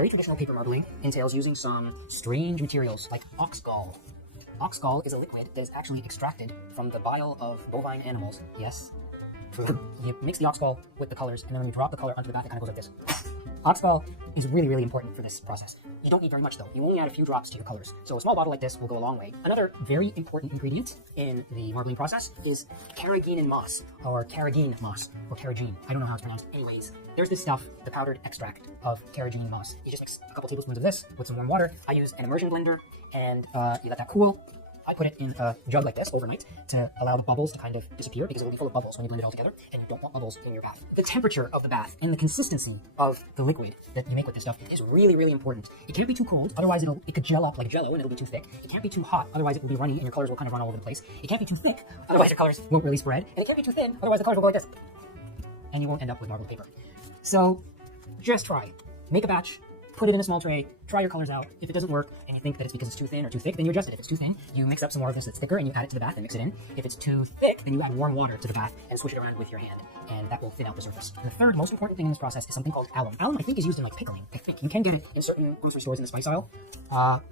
Very traditional paper marbling entails using some strange materials like ox gall. Ox gall is a liquid that is actually extracted from the bile of bovine animals. Yes, you mix the ox gall with the colors, and then when you drop the color onto the bath, it kind of goes like this. Ox gall is really, really important for this process. You don't need very much though. You only add a few drops to your colors. So a small bottle like this will go a long way. Another very important ingredient in the marbling process is carrageenan moss, or carrageen moss, or carrageen. I don't know how it's pronounced. Anyways, there's this stuff, the powdered extract of carrageenan moss. You just mix a couple tablespoons of this with some warm water. I use an immersion blender, and you let that cool. I put it in a jug like this overnight to allow the bubbles to kind of disappear, because it will be full of bubbles when you blend it all together, and you don't want bubbles in your bath. The temperature of the bath and the consistency of the liquid that you make with this stuff is really, really important. It can't be too cold, otherwise it could gel up like Jello and it'll be too thick. It can't be too hot, otherwise it will be runny and your colors will kind of run all over the place. It can't be too thick, otherwise your colors won't really spread. And it can't be too thin, otherwise the colors will go like this. And you won't end up with marbled paper. So just try. Make a batch. Put it in a small tray, try your colors out. If it doesn't work and you think that it's because it's too thin or too thick, then you adjust it. If it's too thin, you mix up some more of this that's thicker and you add it to the bath and mix it in. If it's too thick, then you add warm water to the bath and swish it around with your hand, and that will thin out the surface. The third most important thing in this process is something called alum. Alum, I think, is used in like pickling. I think you can get it in certain grocery stores in the spice aisle.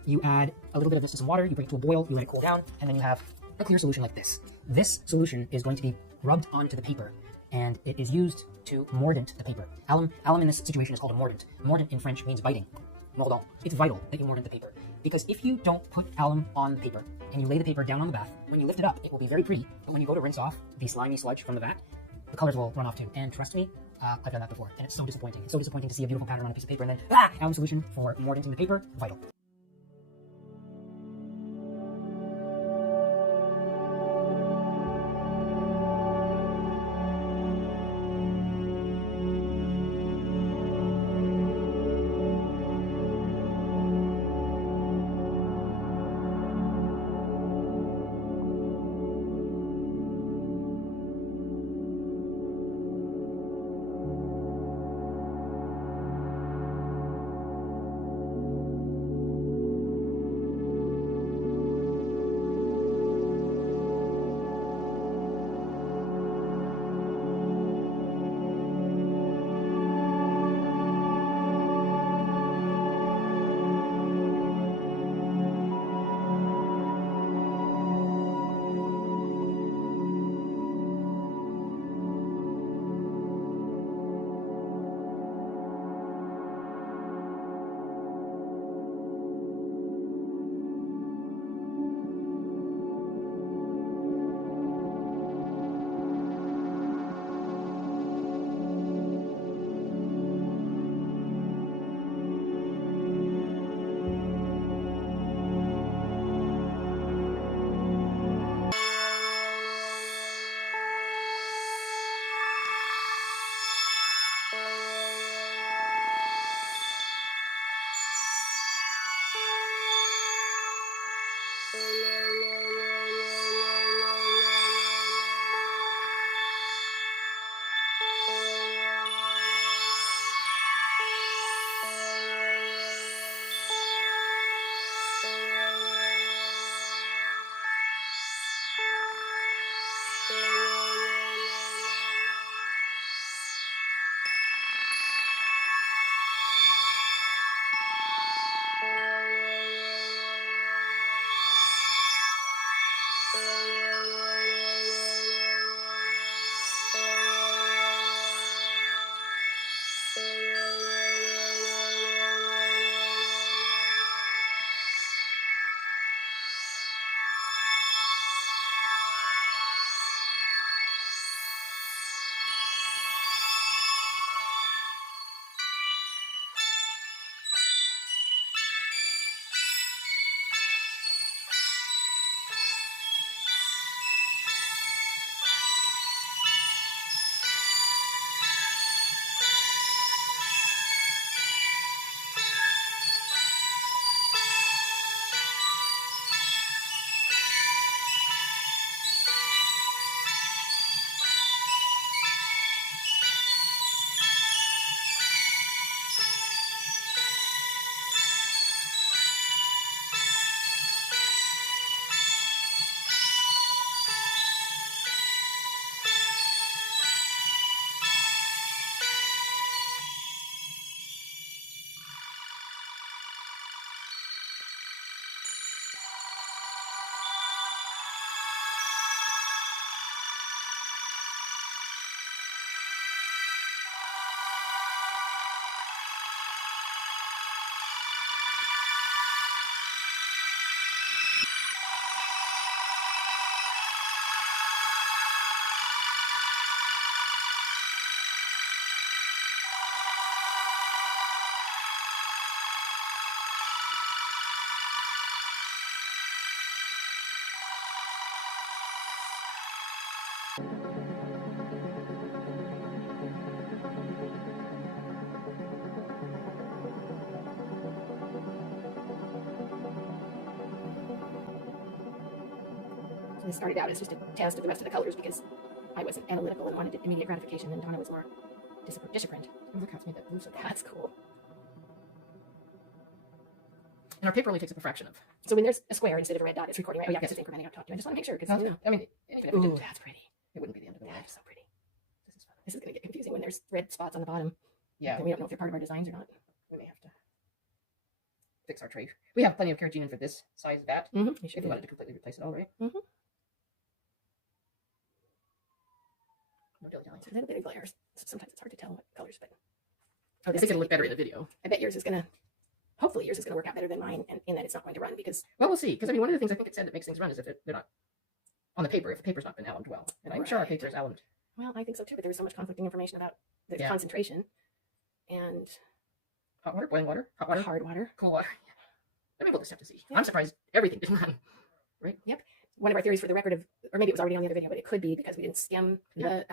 You add a little bit of this to some water, you bring it to a boil, you let it cool down, and then you have a clear solution like this. This solution is going to be rubbed onto the paper, and it is used to mordant the paper. Alum in this situation is called a mordant. Mordant in French means biting. Mordant. It's vital that you mordant the paper, because if you don't put alum on the paper and you lay the paper down on the bath, when you lift it up, it will be very pretty, but when you go to rinse off the slimy sludge from the vat, the colors will run off too. And trust me, I've done that before, and it's so disappointing. It's so disappointing to see a beautiful pattern on a piece of paper and then, alum solution for mordanting the paper, vital. This started out as just a test of the rest of the colors because I wasn't analytical and wanted immediate gratification, and Donna was more disciplined. Oh, look how it's made that blue so That's cool. And our paper only takes up a fraction of. So when there's a square instead of a red dot, it's recording, right? Oh yeah, because it's incrementing. I've talked to you. I just want to make sure because I mean, even if we didn't, that's pretty. it wouldn't be the end of the world. That's so pretty. This is fun. This is going to get confusing when there's red spots on the bottom. Yeah, And we don't know if they're part of our designs or not. we may have to fix our tray. We have plenty of carrageenan for this size vat. Mm-hmm. If we wanted to completely replace it all, right? Mm-hmm. No dilly-dally. It's a little bit of glare. Sometimes it's hard to tell what colors, but I think it'll look better in the video. I bet yours is going to, hopefully yours is going to work out better than mine, and in that it's not going to run because. Well, we'll see. Because I mean, one of the things I think it said that makes things run is if they're not on the paper, if the paper's not been allumed well. And I'm sure our paper is allumed. Well, I think so too, but there was so much conflicting information about the Yeah. concentration and Hot water, boiling water, hot water, hard water. cool water. I mean, we'll just have to see. Yeah. I'm surprised everything didn't run. Right? Yep. One of our theories for the record of, or maybe it was already on the other video, but it could be because we didn't skim the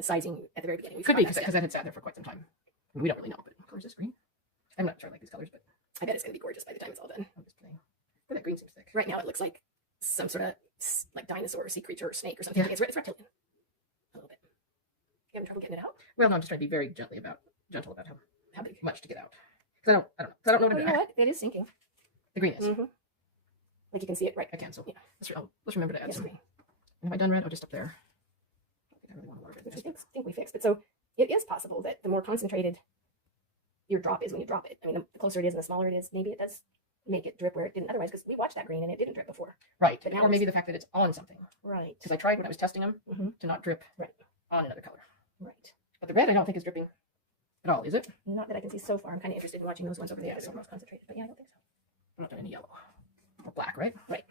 sizing at the very beginning. We Could be forgot because that that had sat there for quite some time. I mean, we don't really know. But what color is this green? I'm not sure I like these colors, but I bet it's going to be gorgeous by the time it's all done. I'm just playing. But that green seems thick. Right now it looks like some sort of like dinosaur or sea creature or snake or something. Yeah. It's reptilian. A little bit. You having trouble getting it out? Well, no, I'm just trying to be very gentle about How big? much to get out. Because I don't know what Oh, to you do. know what? It is sinking. The green is. Mm-hmm. Like you can see it right. I can, so Yeah. let's remember to add Yes, some. green. And have I done red? Oh, just up there. I think I really want a lot of red. Which I think we fixed. But so it is possible that the more concentrated your drop is when you drop it. I mean, the closer it is and the smaller it is, maybe it does make it drip where it didn't otherwise, because we watched that green and it didn't drip before. Right. But now Or it's- maybe the fact that it's on something. Right. Because I tried when I was testing them Mhm. to not drip Right. on another color. Right. But the red I don't think is dripping at all, is it? Not that I can see so far. I'm kind of interested in watching those ones over there Yeah, that are so- most concentrated. But yeah, I don't think so. I'm not doing any yellow. Or black, right? Right.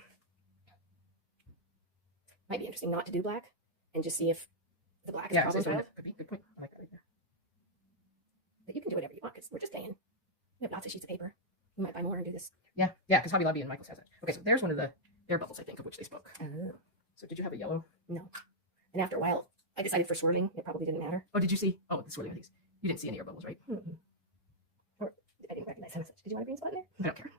Might be interesting not to do black and just see if the black is Yeah, problem child. could be. Good point. I like that idea. But you can do whatever you want because we're just staying. We have lots of sheets of paper. You might buy more and do this. Yeah, because Hobby Lobby and Michael's has it. Okay, so there's one of the air bubbles, I think, of which they spoke. Oh. So did you have a yellow? No. And after a while, I decided for swirling, it probably didn't matter. Oh, did you see? Oh, the swirling of these. You didn't see any air bubbles, right? Mm-mm. Or I didn't recognize them. Did you want a green spot in there? I don't care.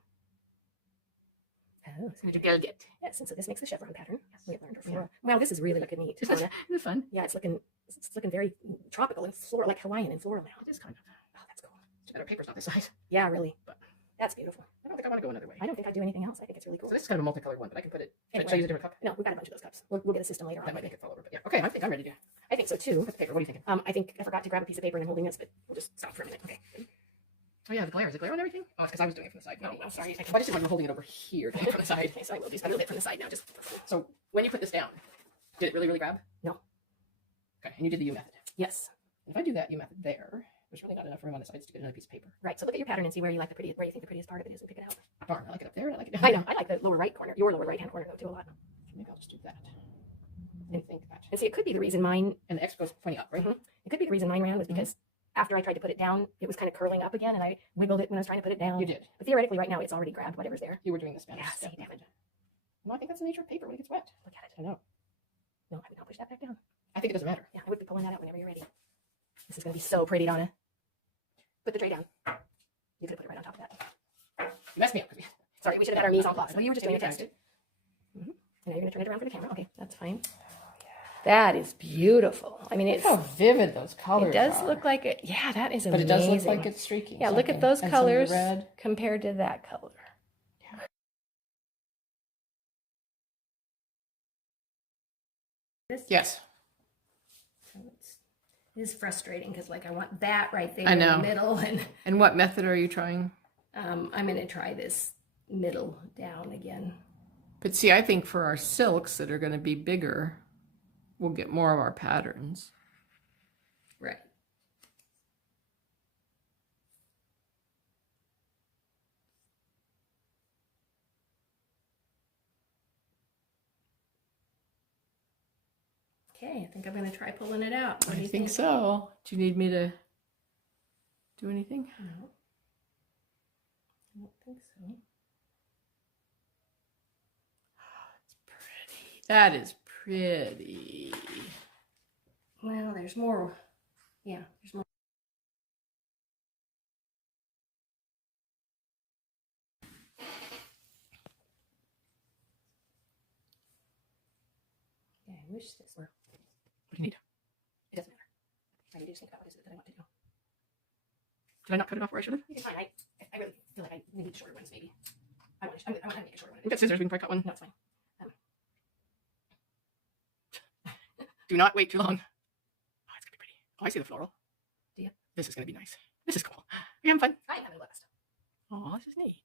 Oh, so You'll get. yes, and so this makes the chevron pattern. Yes. We have learned our Yeah. floral. Wow, this is really looking neat. Isn't Donna. it fun? Yeah, it's looking very tropical and floral, like Hawaiian and floral now. It is kind of. Oh, that's cool. Too bad our paper's not this size. Yeah, really. But- That's beautiful. I don't think I want to go another way. I don't think I'd do anything else. I think it's really cool. So this is kind of a multicolored one, but I can put it. Anyway. Should I use a different cup? No, we've got a bunch of those cups. We'll get a system later on. That might make it fall over. But yeah. Okay, I think I'm ready to I think so too. put the paper. What are you thinking? I think I forgot to grab a piece of paper and I'm holding this, but we'll just stop for a minute. Okay. Oh yeah, the glare. Is the glare on everything? Oh, it's because I was doing it from the side. No, I'm sorry. I just didn't want you holding it over here doing it from the side. Okay, so I will do a little bit from the side now. Just So when you put this down, did it really, really grab? No. Okay, and you did the U method. yes. If I do that U method there, there's really not enough room on the sides to get another piece of paper. Right. So look at your pattern and see where you like where you think the prettiest part of it is and pick it out. Darn, I like it up there. I like it down I there. know. I like the lower right corner, your lower right hand corner though too a lot. Maybe I'll just do that. And think that. And see, it could be the reason mine. And the X goes pointing up, right? Mhm. It could be the reason mine ran was because after I tried to put it down, it was kind of curling up again, and I wiggled it when I was trying to put it down. You did. But theoretically, right now, it's already grabbed whatever's there. You were doing the Spanish Yeah, step see, damn it. method. No, I think that's the nature of paper when it gets wet. Look at it. I know. No, I would not push that back down. I think it doesn't matter. Yeah, I would be pulling that out whenever you're ready. This is going to be so pretty, Donna. Put the tray down. You could have put it right on top of that. You messed me up. Sorry, we should have had our mise en place. Well, you were just doing a Okay, test. you And now you're going to turn it around for the camera. Okay, that's fine. That is beautiful. I mean, Look it's how vivid those colors it does are. look like it. Yeah, that is But amazing. it does look like it's streaky. Yeah, look at something. those And some of the colors red. compared to that color. Yes. So it is frustrating because like I want that right there I in know. the middle, and And what method are you trying? I'm going to try this middle down again. But see, I think for our silks that are going to be bigger, we'll get more of our patterns. Right. Okay, I think I'm going to try pulling it out. What do I you think so. Do you need me to do anything? No. I don't think so. It's pretty. That is pretty. Well, there's more. Yeah, there's more. wish this were. What do you need? It doesn't matter. I need to just think about what is it that I want to do. Did I not cut it off where I should have? You can find. I really feel like I need shorter ones, maybe. I want to make a shorter one. We've got scissors. We can probably cut one. No, it's fine. Do not wait too long. Oh, it's gonna be pretty. Oh, I see the floral. Do you? This is gonna be nice. This is cool. Are you having fun? I am having a blast. Oh, this is neat.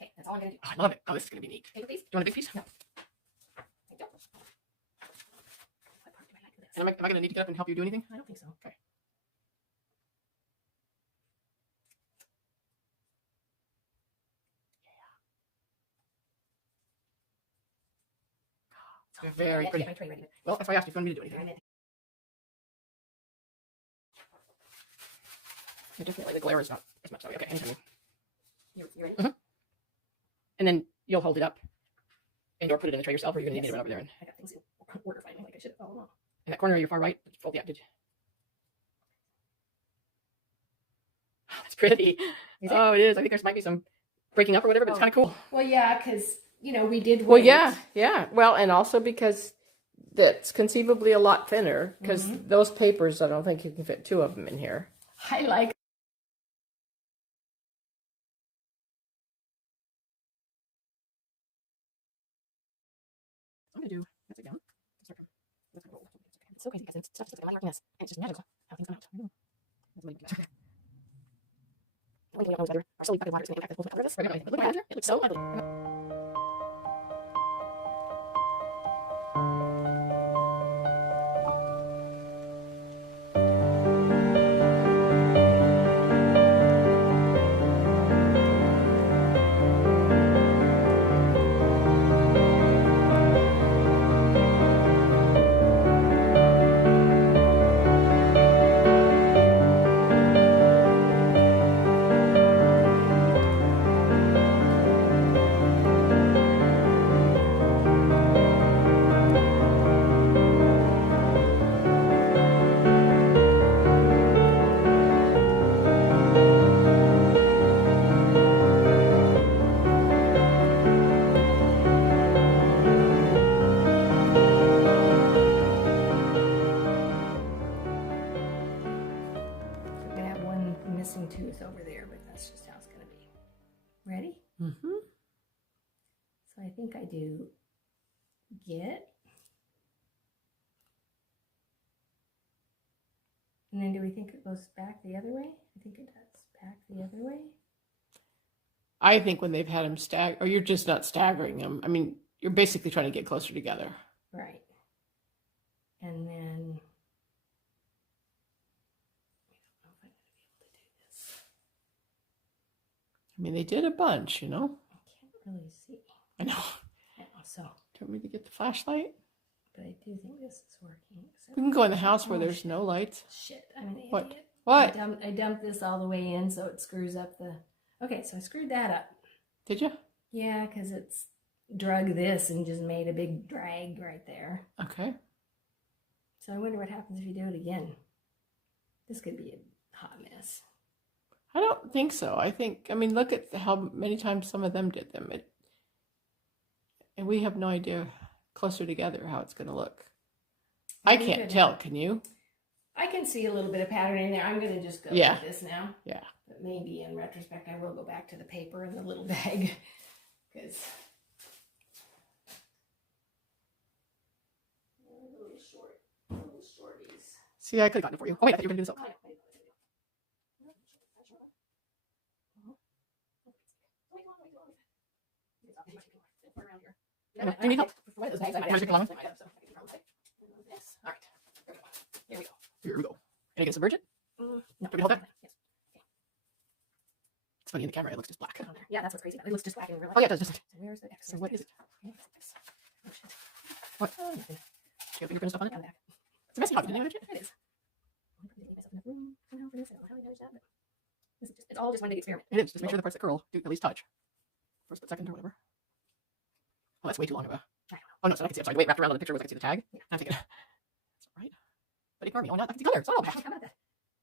Okay, that's all I'm gonna do. Oh, I love it. Oh, this is gonna be neat. Paper, please. Do you want a big piece? No. Thank you. What part do I like of this? And am I gonna need to get up and help you do anything? I don't think so. Okay. It's very Get pretty. my tray ready. Well, that's why I asked you if you wanted me to do anything. I just feel like the glare is not as much. Okay, anytime You ready? Mhm. And then you'll hold it up and or put it in the tray yourself, or you're gonna need to run over there. And I got things in order finally, like I should have all along. in that corner of your far right, fold the did you? Oh, that's pretty. Is it? Oh, it is. I think there might be some breaking up or whatever, but it's Oh. kind of cool. Well, yeah, because we did. Well, wait. yeah. Well, and also because that's conceivably a lot thinner, because those papers, I don't think you can fit two of them in here. I like. I'm gonna do that's it down. It's so crazy because stuff just like working this, and it's just magical how things come out. We don't know whether our silly bucket water is going to impact the movement of this. But look at it. It looks so ugly. We're gonna have one missing tooth over there, but that's just how it's gonna be. Ready? Mm-hmm. So I think I do get. And then do we think it goes back the other way? I think it does. Back the other way. I think when they've had them or you're just not staggering them. I mean, you're basically trying to get closer together. Right. And then I don't know if I'm gonna be able to do this. I mean, they did a bunch, you know? I can't really see. I know. I know, so, Do you want me to get the flashlight? but I do think this is working. So, We can go in the house where Oh, there's shit. no lights. Shit, I'm an What? idiot. What? I dumped this all the way in, so it screws up the. Okay, so I screwed that up. Did you? Yeah, because it's drug this and just made a big drag right there. Okay. So I wonder what happens if you do it again. This could be a hot mess. I don't think so. I mean, look at how many times some of them did them. And we have no idea closer together how it's going to look. I Maybe can't good. tell. Can you? I can see a little bit of pattern in there. I'm going to just go Yeah. like this now. Yeah. But maybe in retrospect, I will go back to the paper and the little bag. Because little shorties. See, I could have gotten it for you. Oh wait, I thought you were gonna do this. Do you need help? One of those bags I might Wanna take actually along? I might have, so I can probably take this. All right. Here we go. Here we go. And again, submerge it. No, Do we hold that? Yes. It's funny in the camera. It looks just black. Yeah, that's what's crazy about it. It looks just black in real life. Oh yeah, it does. Just. So where's the X? So what is it? Oh shit. What? Oh, nothing. Do you have fingerprint stuff on it? Down back. It's a messy house. Didn't you manage it? It is. I couldn't leave myself enough room somehow for this. I don't know how I managed that, but this is just, it's all just one big experiment. It is. Just make sure the parts that curl do at least touch. First, but second, or whatever. Oh, that's way too long of a. I don't know. Oh no, so I can see. I'm sorry. The way it wrapped around on the picture was I can see the tag. Yeah. I'm thinking. That's all right. But ignore me. Oh, now I can see color. It's not all bad. How about that?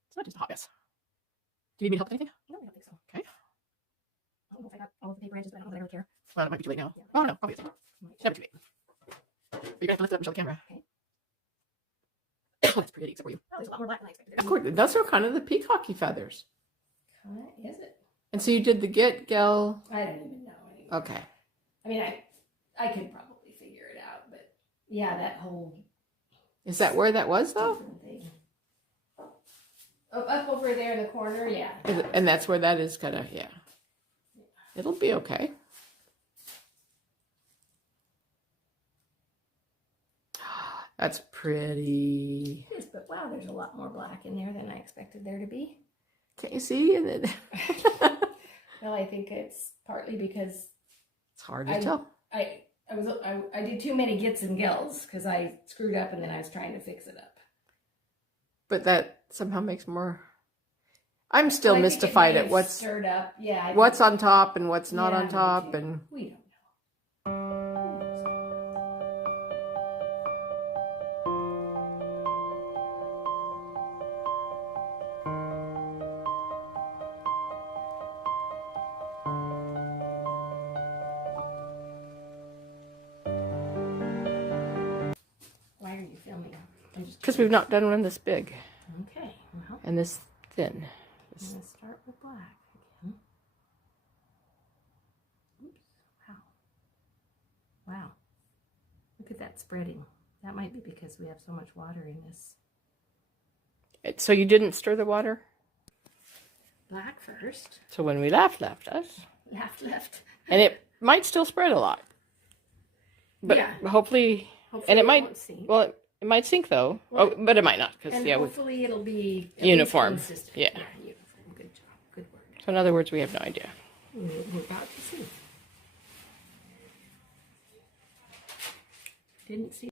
It's not just a hot mess. Do you need me to help with anything? No, I don't think so. Okay. I don't know if I got all of the paper edges, but I don't really care. Well, it might be too late now. Yeah. Oh no, probably it's Might never too late. You're gonna have to lift it up and show the camera. Okay. Oh, that's pretty, except for you. Oh, there's a lot more black than I expected. Of course, those are kind of the peacocky feathers. Is it? And so you did the get, gel. I don't even know anymore. Okay. I mean, I could probably figure it out, but yeah, that whole Is that where that was though? different thing. Oh, up over there in the corner, yeah. And that's where that is gonna, yeah. It'll be okay. That's pretty. It is, but wow, there's a lot more black in there than I expected there to be. Can you see? And then Well, I think it's partly because it's hard to tell. I did too many gets and gels because I screwed up and then I was trying to fix it up. But that somehow makes more. I'm still Well, I think mystified may at have what's stirred up. Yeah. what's on top and what's not Yeah, on me top, too. and We don't know. Why are you filming? because we've not done one this big Okay, well, and this thin. I'm going to start with black again. Oops. Wow. Wow. Look at that spreading. That might be because we have so much water in this. So you didn't stir the water. Black first. So when we left us, Left. and it might still spread a lot. But Yeah. hopefully, Hopefully and it might. won't sink. Well, it might sink though. Well, but it might not because And yeah. hopefully it'll be at Uniform. least consistent. Yeah. Uniform. Good job. Good word. So in other words, we have no idea. We're about to see. Didn't see.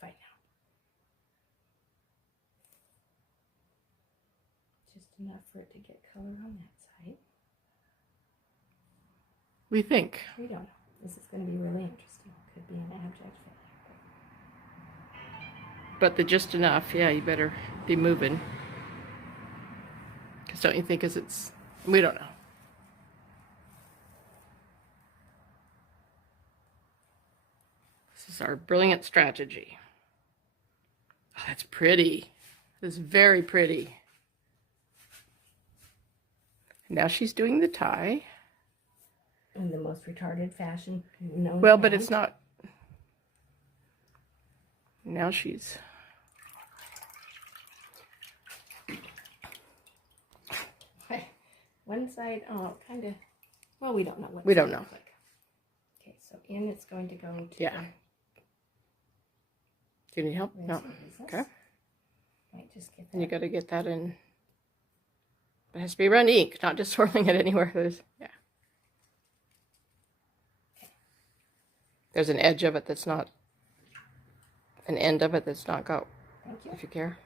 Fine now. Just enough for it to get color on that side. We think. We don't know. This is going to be really interesting. Could be an abject failure. But the just enough, yeah, you better be moving. Because don't you think as it's, we don't know. This is our brilliant strategy. Oh, that's pretty. It's very pretty. Now she's doing the tie. In the most retarded fashion known. Well, but around. it's not. Now she's. One side, oh, kind of. Well, we don't know what. We it's don't gonna know. look like. Okay, so in it's going to go to. Yeah. Do you need help? Where's No. the business? Okay. Might just get And you that. got to get that in. It has to be around ink, not just swirling it anywhere. Yeah. There's an edge of it that's not. An end of it that's not got. Thank you. If you care.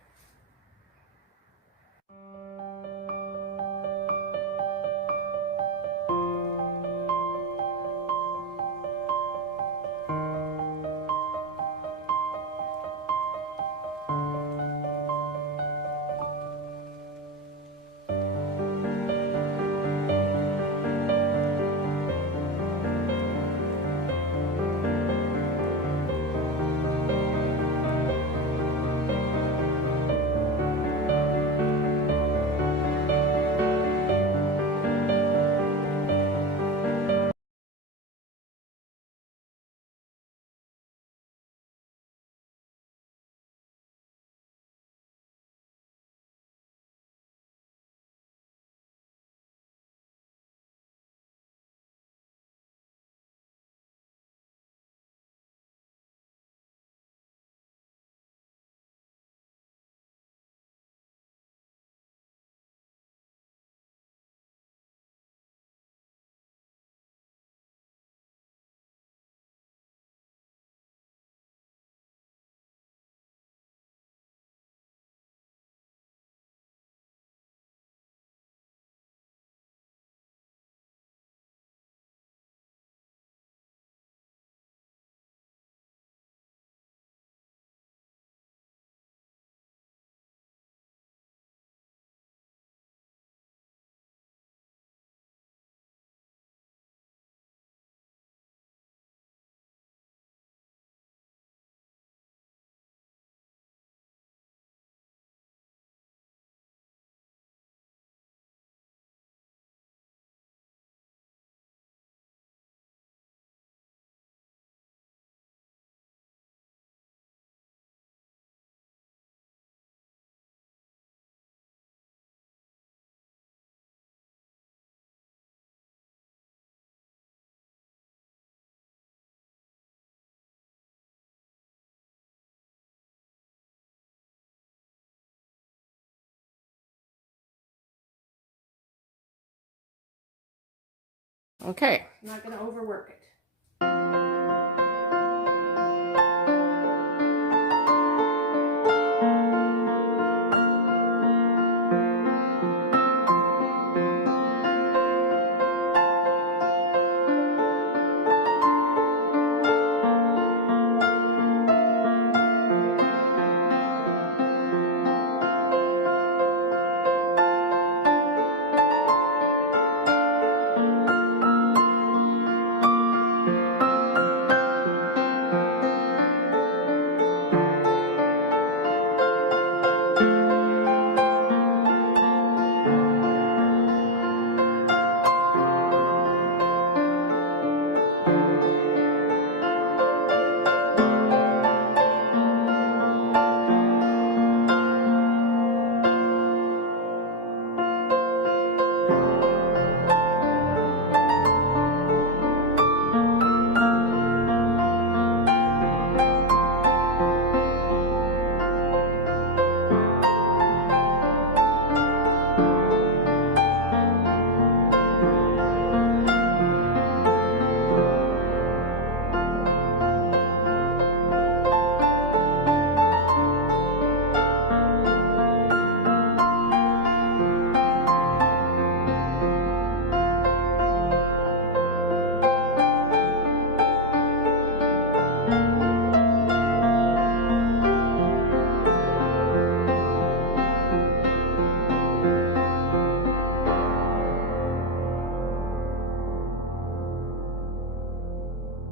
Okay. I'm not going to overwork it.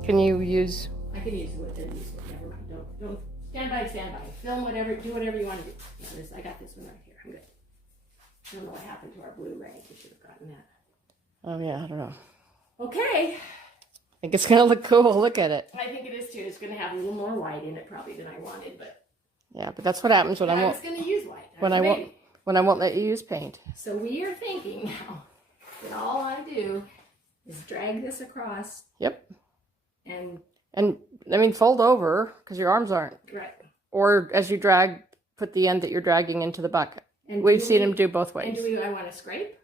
Can you use? I could use wood, then use wood. Never mind. Don't stand by, stand by. Film whatever, do whatever you want to do. Yeah, I got this one right here. I'm good. I don't know what happened to our Blu-ray. We should have gotten that. Oh yeah, I don't know. Okay. I think it's gonna look cool. Look at it. I think it is too. It's going to have a little more white in it probably than I wanted, but Yeah, but that's what happens when I I won't. was going to use white. When I won't. When I won't let you use paint. So we are thinking now that all I do is drag this across Yep. and And I mean, fold over because your arms aren't. right. Or as you drag, put the end that you're dragging into the bucket. And We've do seen we- him do both And ways. do I want to scrape?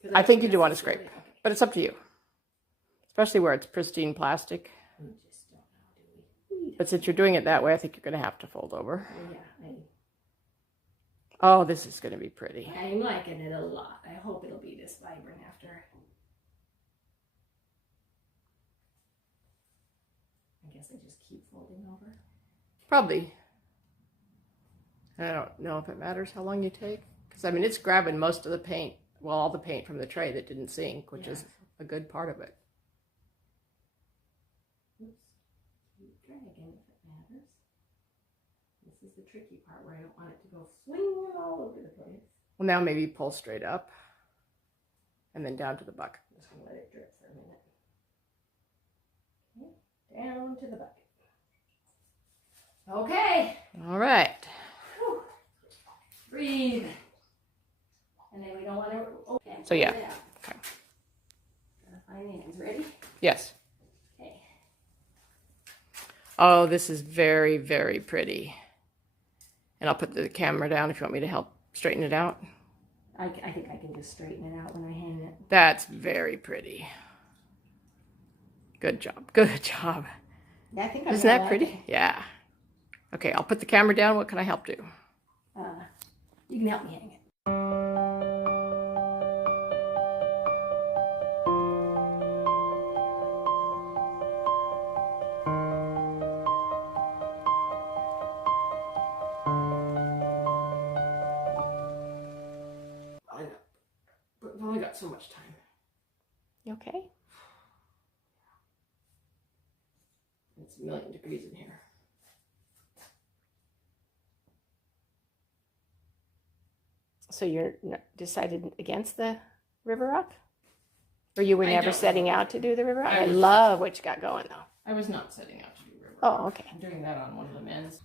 'Cause I think you that's do want to the- scrape, okay. but it's up to you. Especially where it's pristine plastic. We just don't know, do we? But since you're doing it that way, I think you're going to have to fold over. Oh, yeah, Oh, this is going to be pretty. I'm liking it a lot. I hope it'll be this vibrant after. I guess I just keep folding over. Probably. I don't know if it matters how long you take. Because, I mean, it's grabbing most of the paint. Well, all the paint from the tray that didn't sink, which is a good part of it. Oops. Keep dragging if it matters. This is the tricky part where I don't want it to go swinging all over the place. Well, now maybe pull straight up. And then down to the bucket. I'm just going to let it drip for a minute. Okay. Down to the bucket. Okay. All right. Whew. Breathe. And then we don't want to. Okay. So, yeah. Okay. Okay. Gotta find hands. Ready? Yes. Okay. Oh, this is very, very pretty. And I'll put the camera down if you want me to help straighten it out. I think I can just straighten it out when I hang it. That's very pretty. Good job. Good job. Yeah, I think Isn't that pretty? Yeah. Okay, I'll put the camera down. What can I help do? You can help me hang it. I know. But we've only got so much time. You okay? It's a million degrees in here. So you're decided against the river rock? Or you were I never don't. setting out to do the river rock? I I was- love what you got going though. I was not setting out to do river. Oh, okay. I'm doing that on one of the men's.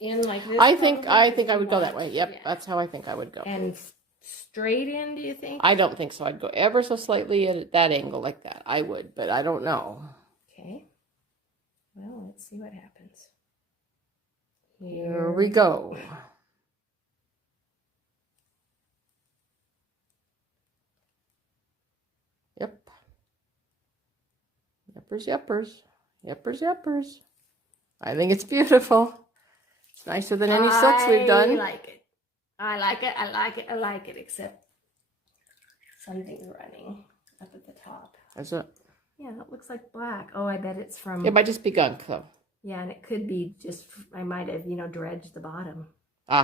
in like this? I think probably? I would go that way. Yep, Yeah. that's how I think I would go. And straight in, do you think? I don't think so. I'd go ever so slightly at that angle like that. I would, but I don't know. Okay. Well, let's see what happens. Here we go. Yep. Yuppers, yuppers. Yuppers, yuppers. I think it's beautiful. It's nicer than any silks we've done. I like it. I like it. I like it. I like it. Except something's running up at the top. Is it? Yeah, that looks like black. Oh, I bet it's from. It might just be gunk, though. Yeah, and it could be just. I might have, dredged the bottom,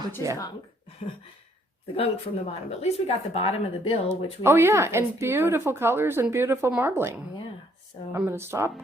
which is yeah. gunk. The gunk from the bottom. But at least we got the bottom of the bill, which we. Oh don't yeah, think those and beautiful colors and beautiful marbling. Yeah. So. I'm going to stop.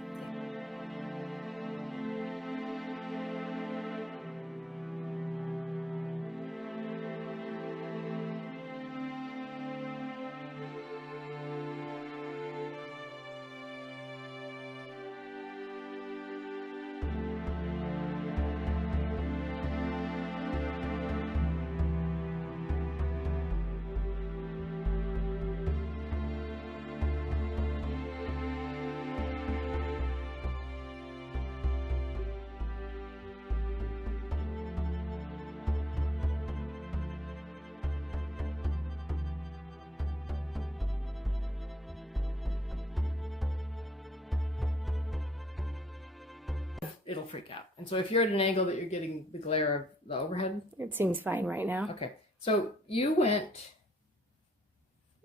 It'll freak out. And so if you're at an angle that you're getting the glare of the overhead. It seems fine right now. Okay. So you went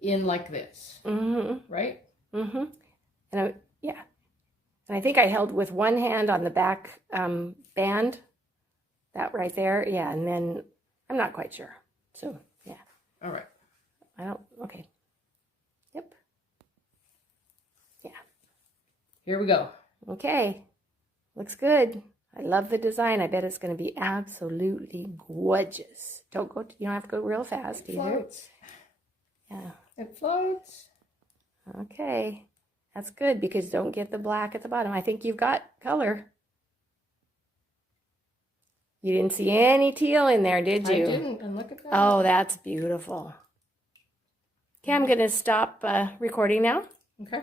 in like this, Mm-hmm. right? Mm-hmm. And yeah. And I think I held with one hand on the back band. That right there. Yeah. And then I'm not quite sure. So yeah. All right. I don't. Okay. Yep. Yeah. Here we go. Okay. Looks good. I love the design. I bet it's going to be absolutely gorgeous. You don't have to go real fast It either. floats. Yeah. It floats. Okay. That's good because don't get the black at the bottom. I think you've got color. You didn't see any teal in there, did you? I didn't. And look at that. Oh, that's beautiful. Okay, I'm going to stop recording now. Okay.